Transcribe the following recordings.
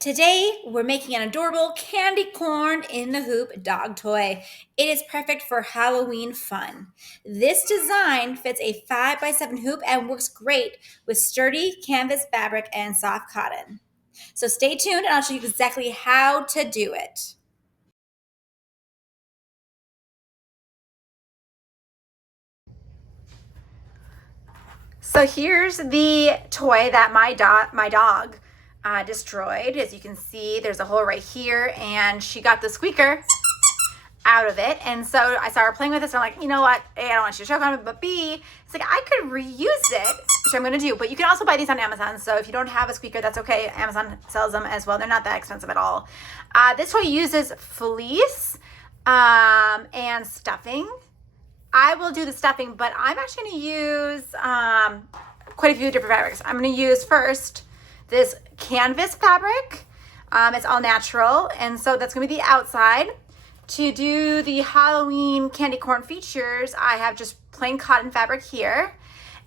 Today, we're making an adorable candy corn in the hoop dog toy. It is perfect for Halloween fun. This design fits a 5x7 hoop and works great with sturdy canvas fabric and soft cotton. So stay tuned and I'll show you exactly how to do it. So here's the toy that my dog destroyed. As you can see, there's a hole right here, and she got the squeaker out of it. And so I saw her playing with this, and I'm like, you know what? A, I don't want you to choke on it, but B, it's like I could reuse it, which I'm gonna do. But you can also buy these on Amazon. So if you don't have a squeaker, that's okay. Amazon sells them as well. They're not that expensive at all. This toy uses fleece and stuffing. I will do the stuffing, but I'm actually going to use quite a few different fabrics. I'm going to use first this canvas fabric. It's all natural, and so that's going to be the outside. To do the Halloween candy corn features, I have just plain cotton fabric here.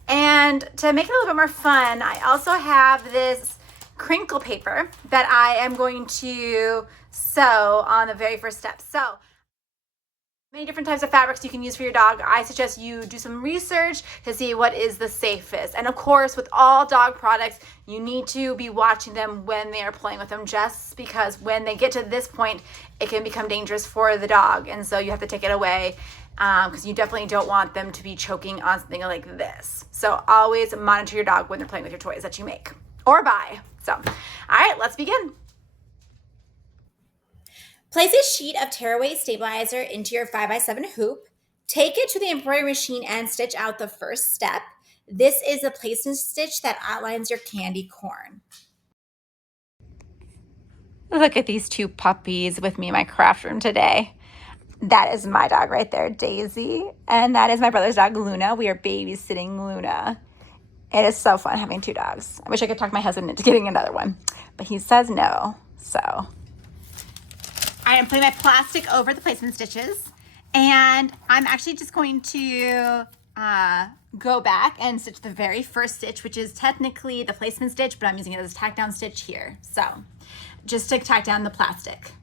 And to make it a little bit more fun, I also have this crinkle paper that I am going to sew on the very first step. So many different types of fabrics you can use for your dog. I suggest you do some research to see what is the safest. And of course, with all dog products, you need to be watching them when they are playing with them, just because when they get to this point, it can become dangerous for the dog. And so you have to take it away because you definitely don't want them to be choking on something like this. So always monitor your dog when they're playing with your toys that you make or buy. So, all right, let's begin. Place a sheet of tearaway stabilizer into your 5x7 hoop. Take it to the embroidery machine and stitch out the first step. This is the placement stitch that outlines your candy corn. Look at these two puppies with me in my craft room today. That is my dog right there, Daisy. And that is my brother's dog, Luna. We are babysitting Luna. It is so fun having two dogs. I wish I could talk my husband into getting another one, but he says no, so. I am putting my plastic over the placement stitches, and I'm actually just going to go back and stitch the very first stitch, which is technically the placement stitch, but I'm using it as a tack down stitch here. So just to tack down the plastic.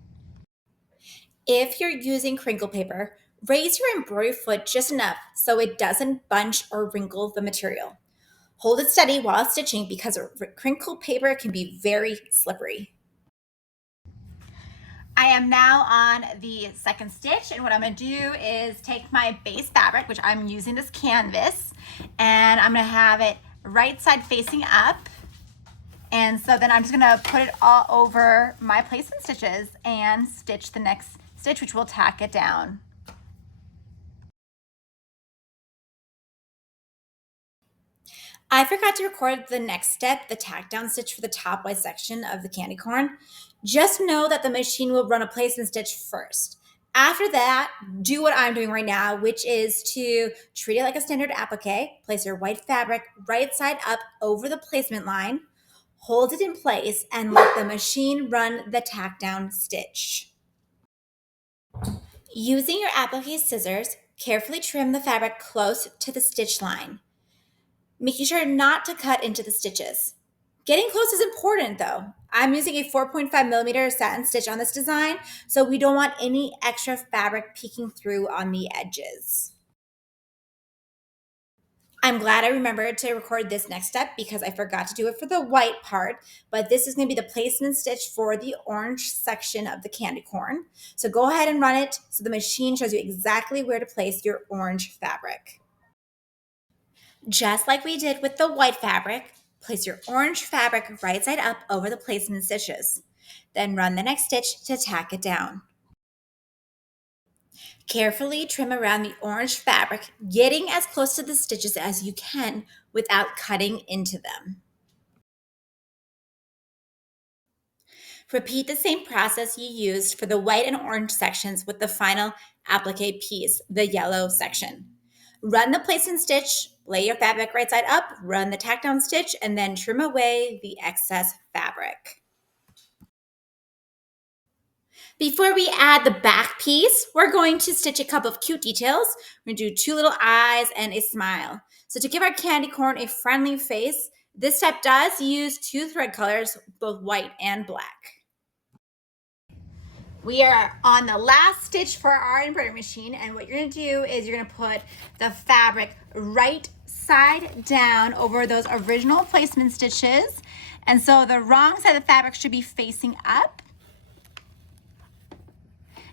If you're using crinkle paper, raise your embroidery foot just enough so it doesn't bunch or wrinkle the material. Hold it steady while stitching because crinkle paper can be very slippery. I am now on the second stitch, and what I'm going to do is take my base fabric, which I'm using this canvas, and I'm going to have it right side facing up. And so then I'm just going to put it all over my placement stitches and stitch the next stitch, which will tack it down. I forgot to record the next step, the tack down stitch for the top white section of the candy corn. Just know that the machine will run a placement stitch first. After that, do what I'm doing right now, which is to treat it like a standard applique. Place your white fabric right side up over the placement line, hold it in place, and let the machine run the tack down stitch. Using your applique scissors, carefully trim the fabric close to the stitch line, making sure not to cut into the stitches. Getting close is important though. I'm using a 4.5mm satin stitch on this design, so we don't want any extra fabric peeking through on the edges. I'm glad I remembered to record this next step because I forgot to do it for the white part, but this is going to be the placement stitch for the orange section of the candy corn. So go ahead and run it so the machine shows you exactly where to place your orange fabric. Just like we did with the white fabric, place your orange fabric right side up over the placement stitches. Then run the next stitch to tack it down. Carefully trim around the orange fabric, getting as close to the stitches as you can without cutting into them. Repeat the same process you used for the white and orange sections with the final applique piece, the yellow section. Run the placement stitch, lay your fabric right side up, run the tack down stitch, and then trim away the excess fabric. Before we add the back piece, we're going to stitch a couple of cute details. We're going to do two little eyes and a smile. So to give our candy corn a friendly face, this step does use two thread colors, both white and black. We are on the last stitch for our embroidery machine, and what you're going to do is you're going to put the fabric right side down over those original placement stitches, and so the wrong side of the fabric should be facing up,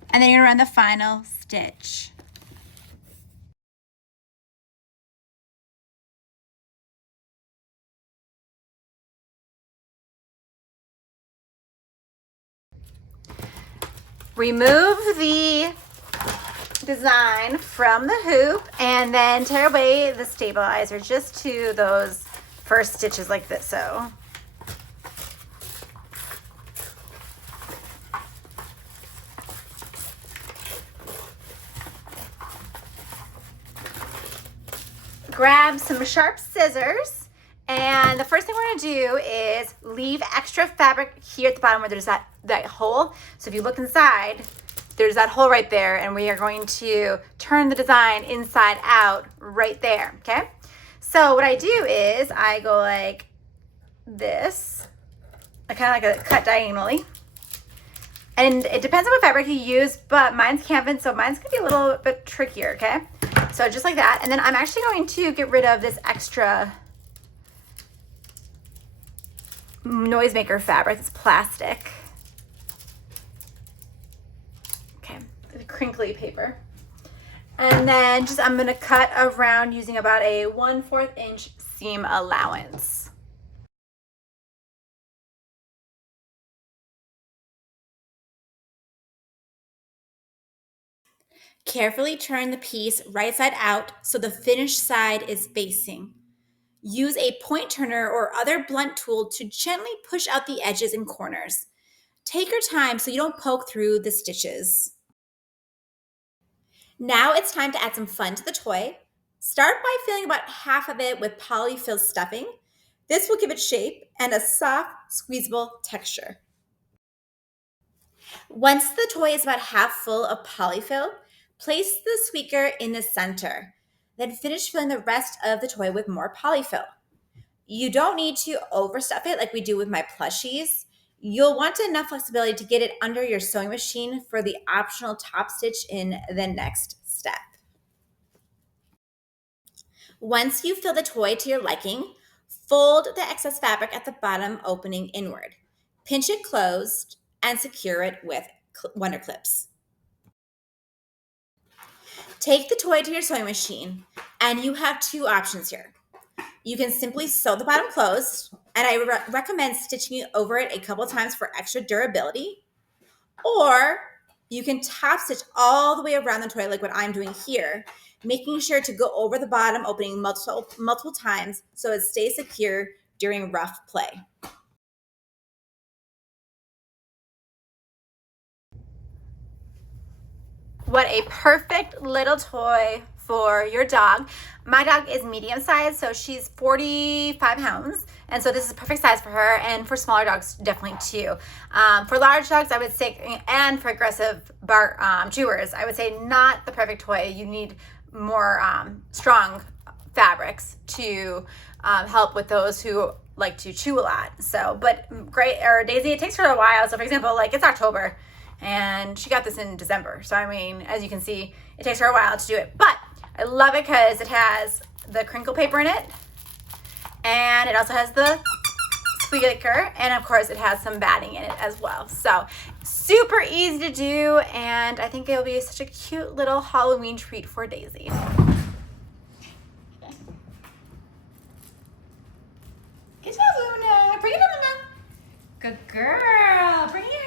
and then you're going to run the final stitch. Remove the design from the hoop and then tear away the stabilizer just to those first stitches like this. So grab some sharp scissors, and the first thing we're going to do is leave extra fabric here at the bottom where there's that hole. So if you look inside, there's that hole right there, and we are going to turn the design inside out right there, okay? So what I do is I go like this. I kind of like a cut diagonally. And it depends on what fabric you use, but mine's canvas, so mine's gonna be a little bit trickier, okay? So just like that. And then I'm actually going to get rid of this extra noisemaker fabric. It's plastic. Okay, the crinkly paper. And then I'm gonna cut around using about a 1/4 inch seam allowance. Carefully turn the piece right side out so the finished side is facing. Use a point turner or other blunt tool to gently push out the edges and corners. Take your time so you don't poke through the stitches. Now it's time to add some fun to the toy. Start by filling about half of it with polyfill stuffing. This will give it shape and a soft, squeezable texture. Once the toy is about half full of polyfill, place the squeaker in the center. Then finish filling the rest of the toy with more polyfill. You don't need to overstuff it like we do with my plushies. You'll want enough flexibility to get it under your sewing machine for the optional top stitch in the next step. Once you fill the toy to your liking, fold the excess fabric at the bottom opening inward. Pinch it closed and secure it with wonder clips. Take the toy to your sewing machine, and you have two options here. You can simply sew the bottom closed, and I recommend stitching over it a couple times for extra durability. Or you can top stitch all the way around the toy like what I'm doing here, making sure to go over the bottom opening multiple times so it stays secure during rough play. What a perfect little toy for your dog. My dog is medium sized, so she's 45 pounds. And so this is a perfect size for her, and for smaller dogs, definitely too. For large dogs, I would say, and for aggressive chewers, I would say not the perfect toy. You need more strong fabrics to help with those who like to chew a lot. So, but Daisy, it takes her a while. So for example, like it's October, and she got this in December. So I mean, as you can see, it takes her a while to do it, but I love it because it has the crinkle paper in it, and it also has the Squeaker, and of course it has some batting in it as well. So super easy to do, and I think it'll be such a cute little Halloween treat for Daisy. Good job, Luna. Bring it up, Luna. Good girl. Bring it here.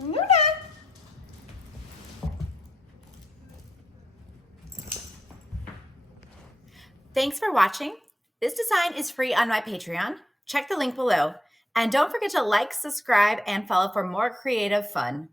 Luna. Thanks for watching. This design is free on my Patreon. Check the link below. And don't forget to like, subscribe, and follow for more creative fun.